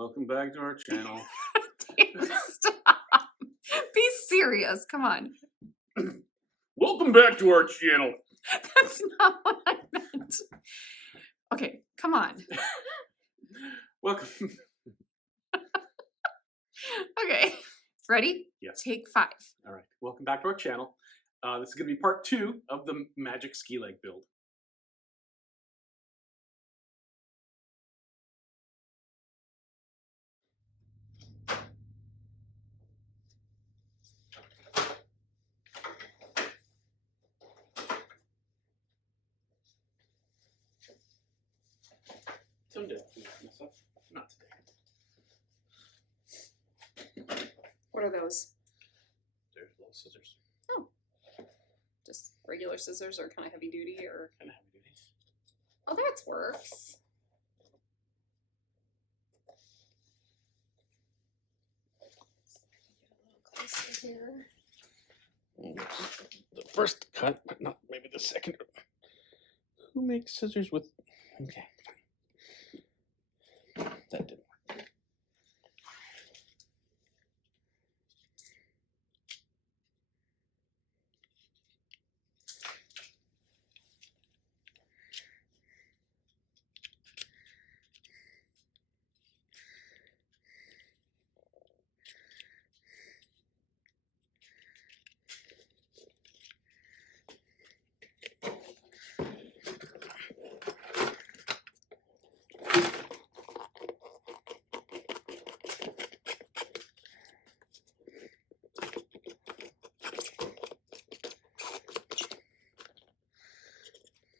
Welcome back to our channel. Stop. Be serious. Come on. Welcome back to our channel. That's not what I meant. Okay, come on. Welcome. Okay. Ready? Yes. Take 5. All right. Welcome back to our channel. This is going to be part 2 of the magic ski leg build. Someday. Not today. What are those? There's little scissors. Oh. Just regular scissors or kind of heavy duty or? Kind of heavy duty. Oh, that works. Closer here. The first cut, but not maybe the second. Who makes scissors with... Okay, fine. That didn't work.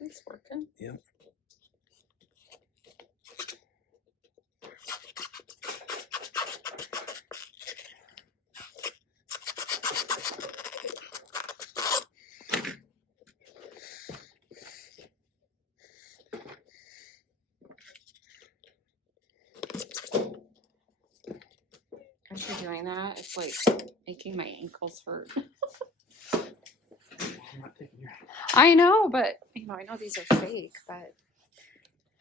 It's working. Yep. As you're doing that, it's like making my ankles hurt. I'm not taking your... I know, but I know these are fake, but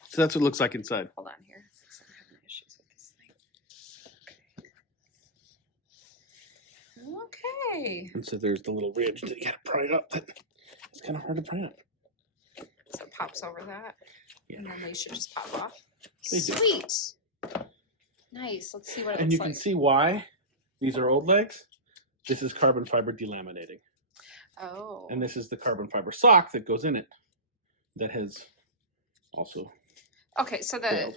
So that's what it looks like inside. hold on here. I'm having issues with this thing. Okay. And so there's the little ridge that you gotta pry up. It's kind of hard to pry up. So it pops over that. Yeah. And then they should just pop off. They do. Sweet. Nice. Let's see what it And you looks can like. see why these are old legs. This is carbon fiber delaminating. Oh. And this is the carbon fiber sock that goes in it that has also Okay, so failed.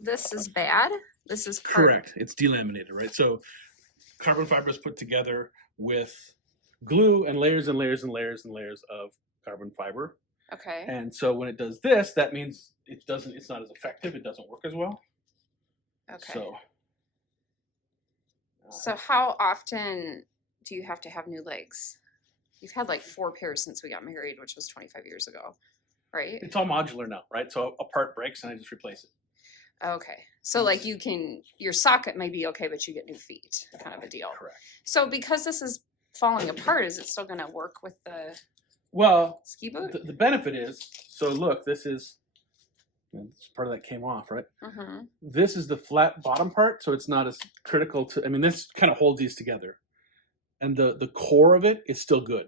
this is bad. This is Correct. It's delaminated, right? So carbon fiber is put together with glue and layers and layers and layers and layers of carbon fiber. Okay. And so when it does this, that means it's not as effective. It doesn't work as well. Okay. So So how often do you have to have new legs? You've had like 4 pairs since we got married, which was 25 years ago, right? it's all modular now, right? So a part breaks and I just replace it. Okay. So like your socket may be okay, but you get new feet, kind of a deal. Correct. So because this is falling apart, is it still going to work with the Well, ski boot? the benefit is, so look, this is part of that came off, right? Mm-hmm. This is the flat bottom part, so it's not as critical to, I mean, this kind of holds these together. And the core of it is still good,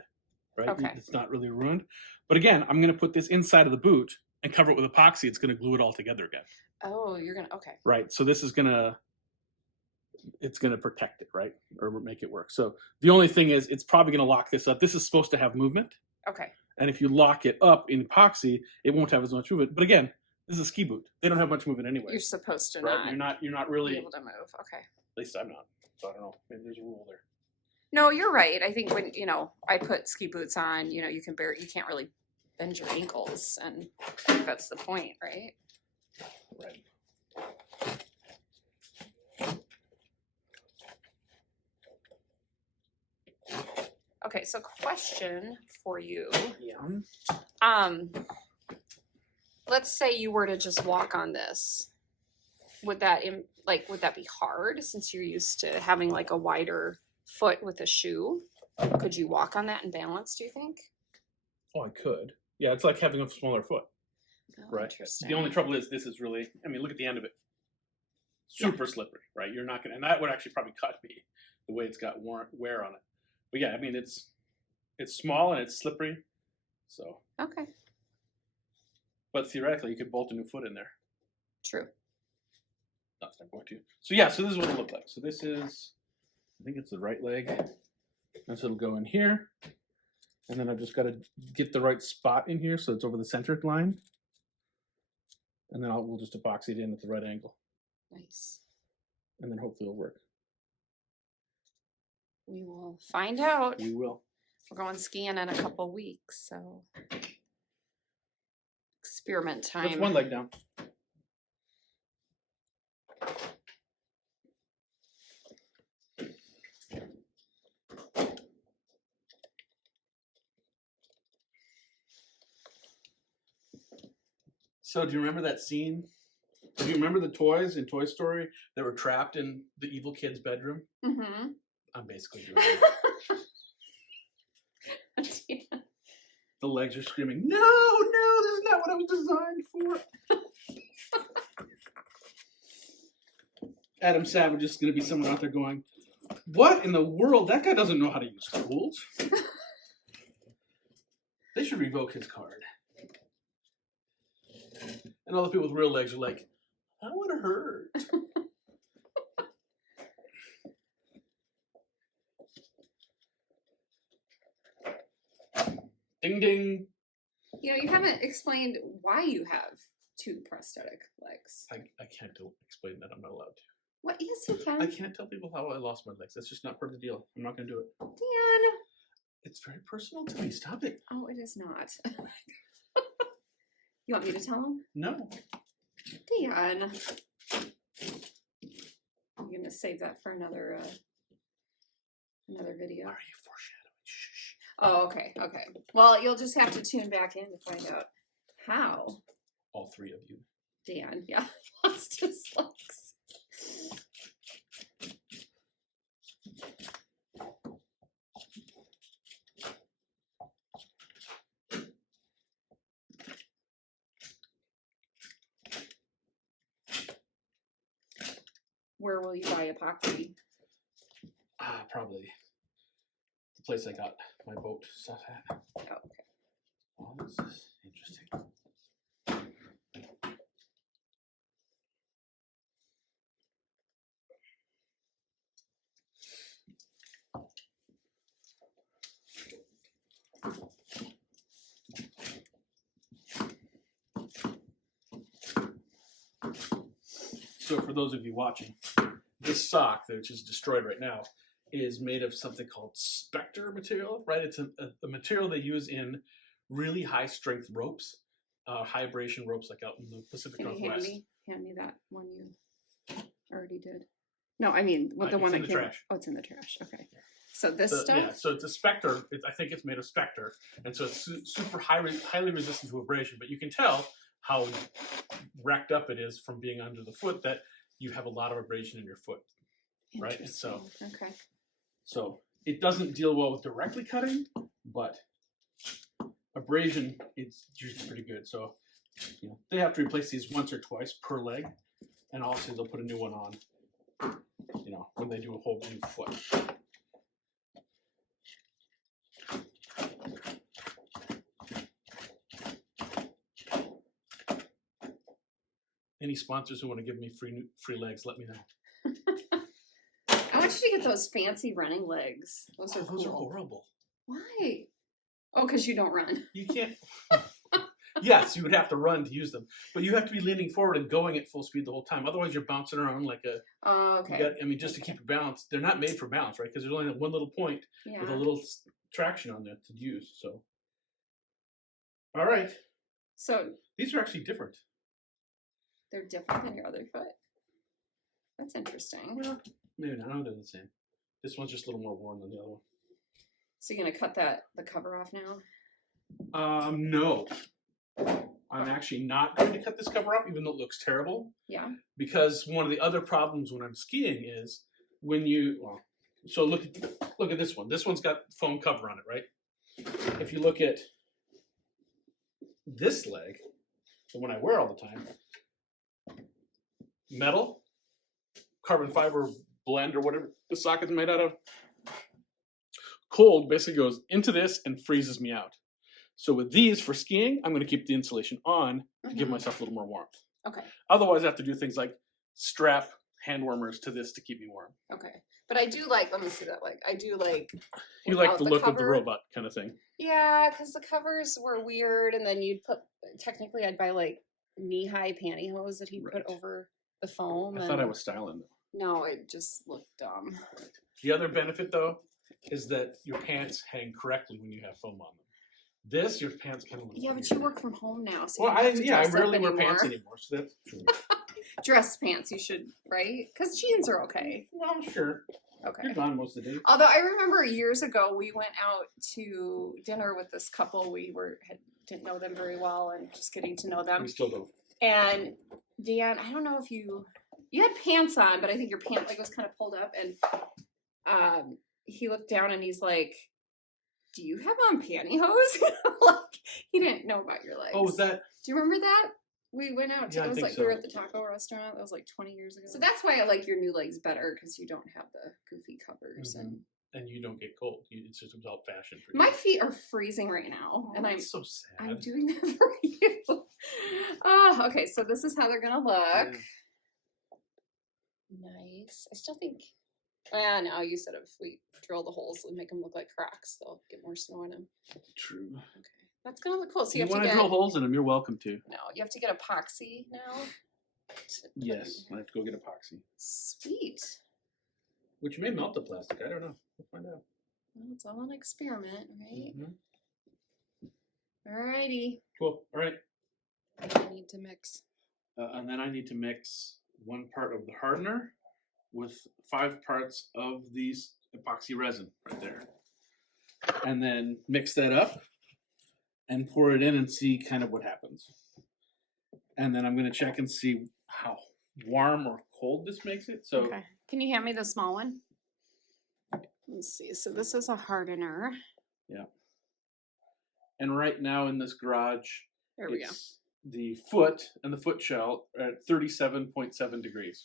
right? Okay. It's not really ruined. But again, I'm going to put this inside of the boot and cover it with epoxy. It's going to glue it all together again. Oh, you're going to, okay. Right. So this is it's going to protect it, right? Or make it work. So the only thing is it's probably going to lock this up. This is supposed to have movement. Okay. And if you lock it up in epoxy, it won't have as much movement. But again, this is a ski boot. They don't have much movement anyway. You're supposed to right? You're not really, be able to move. Okay. at least I'm not. So I don't know. Maybe there's a rule there. No, you're right. I think when, I put ski boots on, you can't really bend your ankles, and that's the point, right? Right. Okay, so question for you. Yeah. Let's say you were to just walk on this. Would that be hard since you're used to having like a wider foot with a shoe? Could you walk on that and balance, do you think? Oh, I could. Yeah, it's like having a smaller foot, Oh, right? interesting. The only trouble is this is really, I mean, look at the end of it. super slippery, right? You're not gonna, and that would actually probably cut me the way it's got wear on it. But yeah, I mean it's small and it's slippery, so. Okay. But theoretically, you could bolt a new foot in there. True. Not that I'm going to. So yeah, so this is what it looked like. So this is, I think it's the right leg, and so it'll go in here, and then I've just got to get the right spot in here so it's over the center line, and then we'll just epoxy it in at the right angle, Nice. and then hopefully it'll work. We will find out. We will. We're going skiing in a couple weeks, so experiment time. That's one leg down. So do you remember that scene? Do you remember the toys in Toy Story that were trapped in the evil kid's bedroom? Mm-hmm. I'm basically doing that. Yeah. The legs are screaming, no, this is not what I was designed for. Adam Savage is going to be someone out there going, what in the world? That guy doesn't know how to use tools. They should revoke his card. And all the people with real legs are like, that would have hurt. Ding ding. You know, you haven't explained why you have 2 prosthetic legs. I can't explain that. I'm not allowed to. What? Yes, you can. I can't tell people how I lost my legs. That's just not part of the deal. I'm not going to do it. Dan. It's very personal to me. Stop it. Oh, it is not. You want me to tell him? No. Dan. I'm gonna save that for another video. Why are you foreshadowing? Shh. Oh, okay, okay. Well, you'll just have to tune back in to find out how All 3 of you. Dan, yeah, lost his legs. Where will you buy epoxy? Probably the place I got my boat stuff at. Oh, okay. Oh, this is interesting. So for those of you watching, this sock, which is destroyed right now, is made of something called Spectre material, right? It's a material they use in really high strength ropes, high abrasion ropes like out in the Pacific Can you Northwest. hand me that one you already did? No, I mean the one it's that in the came. trash. Oh, it's in the trash. Okay. So this Yeah, stuff. so it's a Spectre. I think it's made of Spectre, and so it's super highly resistant to abrasion. But you can tell how wracked up it is from being under the foot that you have a lot of abrasion in your foot, right? And so, Okay. so it doesn't deal well with directly cutting, but abrasion is usually pretty good. So, you know, they have to replace these once or twice per leg, and also they'll put a new one on, you know, when they do a whole new foot. Any sponsors who want to give me free legs, let me know. I want you to get those fancy running legs. Those are Those are cool. horrible. Why? Oh, because you don't run. You can't. Yes, you would have to run to use them, but you have to be leaning forward and going at full speed the whole time. Otherwise, you're bouncing around like a. Oh, okay. You got, I mean, just to keep your balance. They're not made for balance, right? Because there's only one little point Yeah. with a little traction on there to use. So. All right. So These are actually different. they're different than your other foot. That's interesting. Well, maybe not. No, they're the same. This one's just a little more worn than the other one. So you're gonna cut the cover off now? No. I'm actually not going to cut this cover off, even though it looks terrible. Yeah. Because one of the other problems when I'm skiing is when you, well, so look at this one. This one's got foam cover on it, right? If you look at this leg, the one I wear all the time, metal, carbon fiber blend or whatever the socket's made out of. Cold basically goes into this and freezes me out. So with these for skiing, I'm going to keep the insulation on to give Mhm. myself a little more warmth. Okay. Otherwise, I have to do things like strap hand warmers to this to keep me warm. Okay. But I do like. Let me see that. Like I do like. You like without the look of the cover. robot kind of thing. Yeah, because the covers were weird, and then you'd put. Technically, I'd buy like knee-high pantyhose that he'd put Right. over the foam. I and thought I was styling them. No, it just looked dumb. The other benefit, though, is that your pants hang correctly when you have foam on them. This, your pants kind of look Yeah, but weird. you work from home now, so Well, you don't have to I dress up rarely wear pants anymore. anymore, so that's true. Dress pants, you should, right? Because jeans are okay. Well, sure. Okay. You're gone most of the day. Although I remember years ago we went out to dinner with this couple. We didn't know them very well and just getting to know them. We still don't. And Dan, I don't know if you had pants on, but I think your pant leg was kind of pulled up. And he looked down and he's like, "Do you have on pantyhose?" Like he didn't know about your legs. Oh, was that? Do you remember that? We went out. Yeah, I It was think like we were so. at the taco restaurant. That was like 20 years ago. So that's why I like your new legs better because you don't have the goofy covers. And And you don't get cold. It's just about fashion for you. my feet are freezing right now, Oh, and that's so sad. I'm doing that for you. Oh, okay. So this is how they're gonna look. Yeah. Nice. I still think. Ah, no. You said if we drill the holes and make them look like cracks, they'll get more snow in them. True. Okay, that's gonna look cool. So If you you have to want to get drill holes in them, you're welcome to. no. You have to get epoxy now. to put Yes, in. I have to go get epoxy. Sweet. Which may melt the plastic. I don't know. We'll find out. Well, it's all an experiment, right? Mhm. Alrighty. Cool. All right. I need to mix. And then I need to mix 1 part of the hardener with 5 parts of these epoxy resin right there. And then mix that up and pour it in and see kind of what happens. And then I'm going to check and see how warm or cold this makes it. So Okay. Can you hand me the small one? Let's see. So this is a hardener. and right now in this garage, There we go. it's the foot and the foot shell are at 37.7 degrees.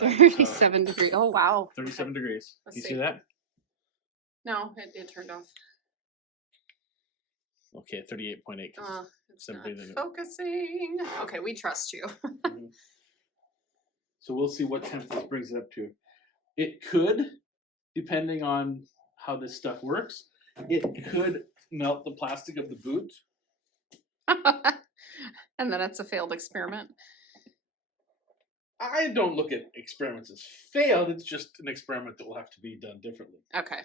37 degree. Oh wow. 37 degrees. Let's You see. see that? No, it turned off. Okay, 38.8. 'cause It's Simply not the- focusing. Okay, we trust you. Mhm. So we'll see what temp this brings it up to. It could, depending on how this stuff works, it could melt the plastic of the boot. And then it's a failed experiment. I don't look at experiments as failed. It's just an experiment that will have to be done differently. Okay,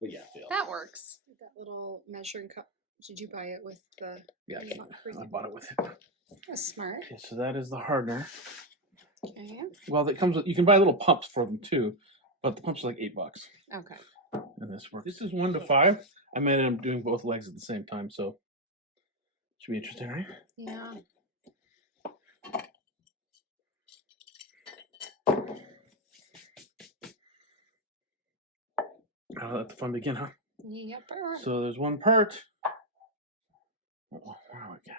But yeah, failed. that works. That little measuring cup. Did you buy it with the? Yeah, you want freezing? I bought it with it. That's smart. Okay, so that is the hardener. Okay. Well, that comes with, you can buy little pumps for them too, but the pumps are like $8. Okay. And this works. This is 1 to 5. I made it. I'm doing both legs at the same time, so should be interesting, right? Yeah. I'll let the fun begin, huh? Yep. So there's 1 part. Oh, where do I get?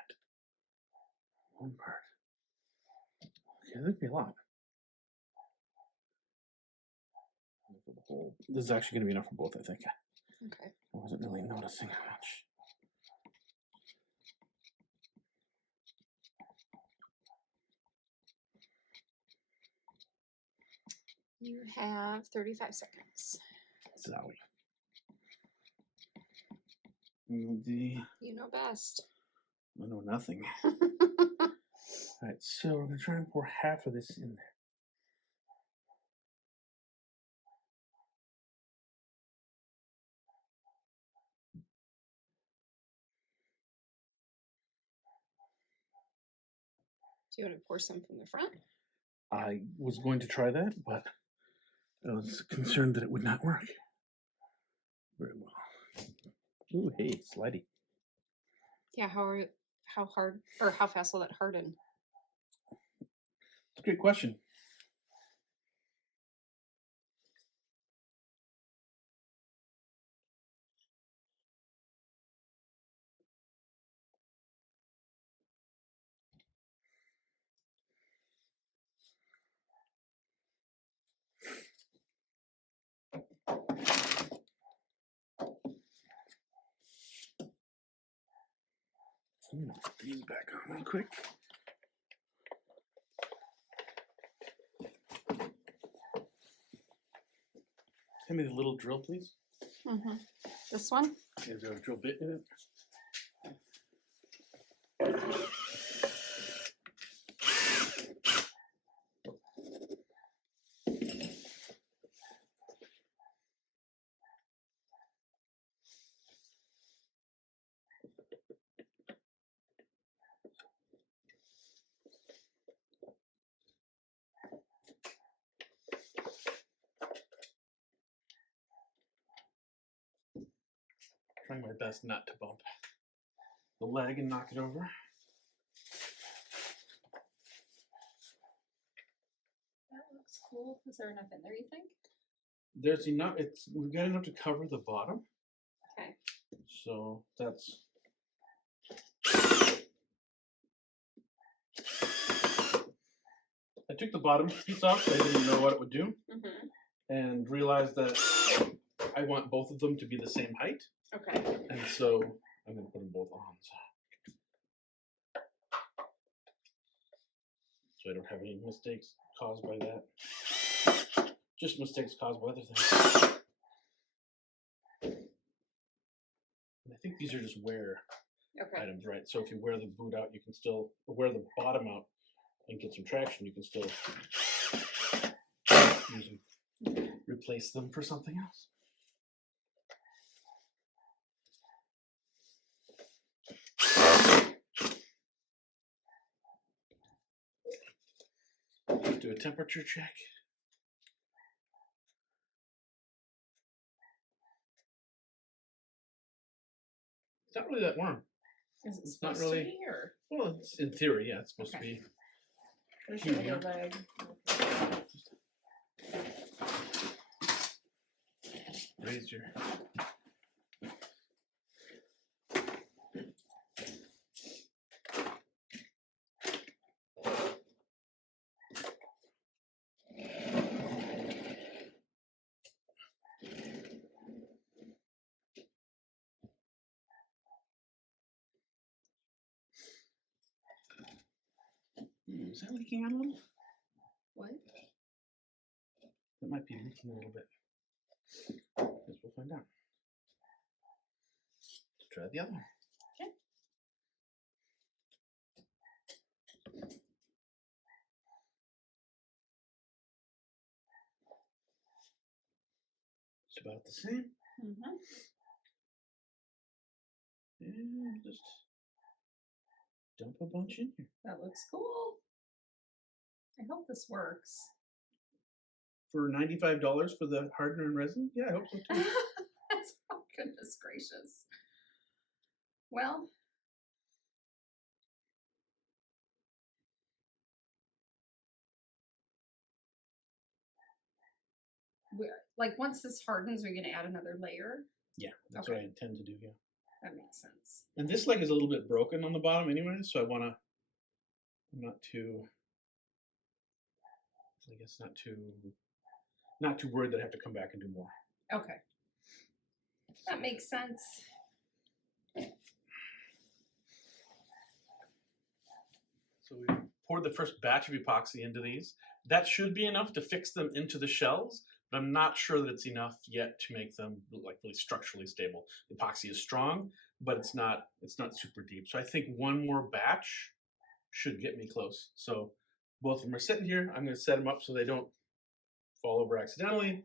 1 part. Okay, that'd be a lot. For the whole- This is actually going to be enough for both, I think. Okay. I wasn't really noticing how much. You have 35 seconds. Zowie. The You know best. I know nothing. Alright, so we're gonna try and pour half of this in there. Do you want to pour some from the front? I was going to try that, but I was concerned that it would not work very well. Ooh, hey, slidey. Yeah. How hard or how fast will that harden? It's a great question. I'm gonna put these back on real quick. Hand me the little drill, please. This one? Is there a drill bit in it? Trying my best not to bump the leg and knock it over. That looks cool. Is there enough in there, you think? There's enough. We've got enough to cover the bottom. Okay. So that's. I took the bottom piece off. I didn't know what it would do, and realized that I want both of them to be the same height. Okay. And so I'm going to put them both on. So I don't have any mistakes caused by that. Just mistakes caused by other things. And I think these are just wear items, right? So if you wear the boot out, you can still, or wear the bottom out and get some traction, you can still use them, replace them for something else. Do a temperature check. It's not really that warm. Is it It's not supposed really- to be, or Well, it's in theory, yeah, it's supposed to Okay. be. there's your Yeah. other leg? Raise your. Is that leaking out a little? What? It might be leaking a little bit. Guess we'll find out. Let's try the other one. Okay. It's about the same. Mm-hmm. And just dump a bunch in here. That looks cool. I hope this works. For $95 for the hardener and resin? Yeah, I hope so too. That's, oh, goodness gracious. Well, we're like, once this hardens, we're gonna add another layer. Yeah, that's what I Okay. intend to do, yeah. That makes sense. And this leg is a little bit broken on the bottom anyway, so I'm not too, I guess not too worried that I have to come back and do more. Okay. That makes sense. So we poured the first batch of epoxy into these. That should be enough to fix them into the shells, but I'm not sure that it's enough yet to make them like really structurally stable. The epoxy is strong, but it's not super deep. So I think one more batch should get me close. So both of them are sitting here. I'm going to set them up so they don't fall over accidentally,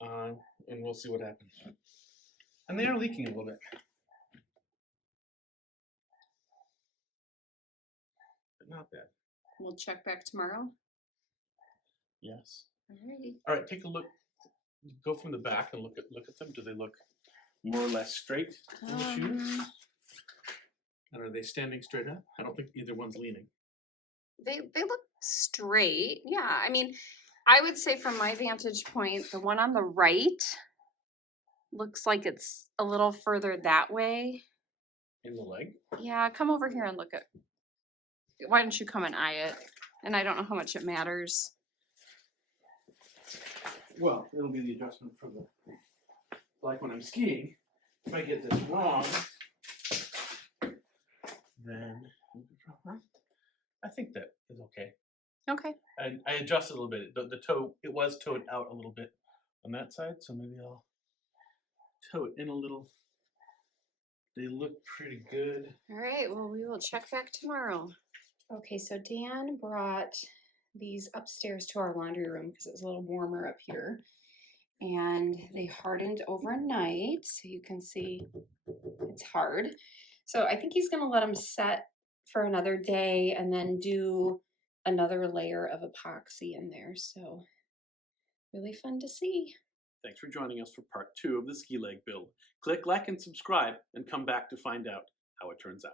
and we'll see what happens. And they are leaking a little bit. But not bad. We'll check back tomorrow. Yes. Alrighty. All right, take a look. Go from the back and look at them. Do they look more or less straight in the shoes? And are they standing straight up? I don't think either one's leaning. They look straight. Yeah. I mean, I would say from my vantage point, the one on the right looks like it's a little further that way. In the leg? Yeah, come over here and look at. Why don't you come and eye it? And I don't know how much it matters. Well, it'll be the adjustment for the, like when I'm skiing, if I get this wrong, Then I think that is okay. Okay. And I adjusted a little bit. The toe, it was towed out a little bit on that side, so maybe I'll toe it in a little. They look pretty good. All right. Well, we will check back tomorrow. Okay. So Dan brought these upstairs to our laundry room because it was a little warmer up here. And they hardened overnight. So you can see it's hard. So I think he's going to let them set for another day and then do another layer of epoxy in there. So really fun to see. Thanks for joining us for part 2 of the ski leg build. Click like and subscribe and come back to find out how it turns out.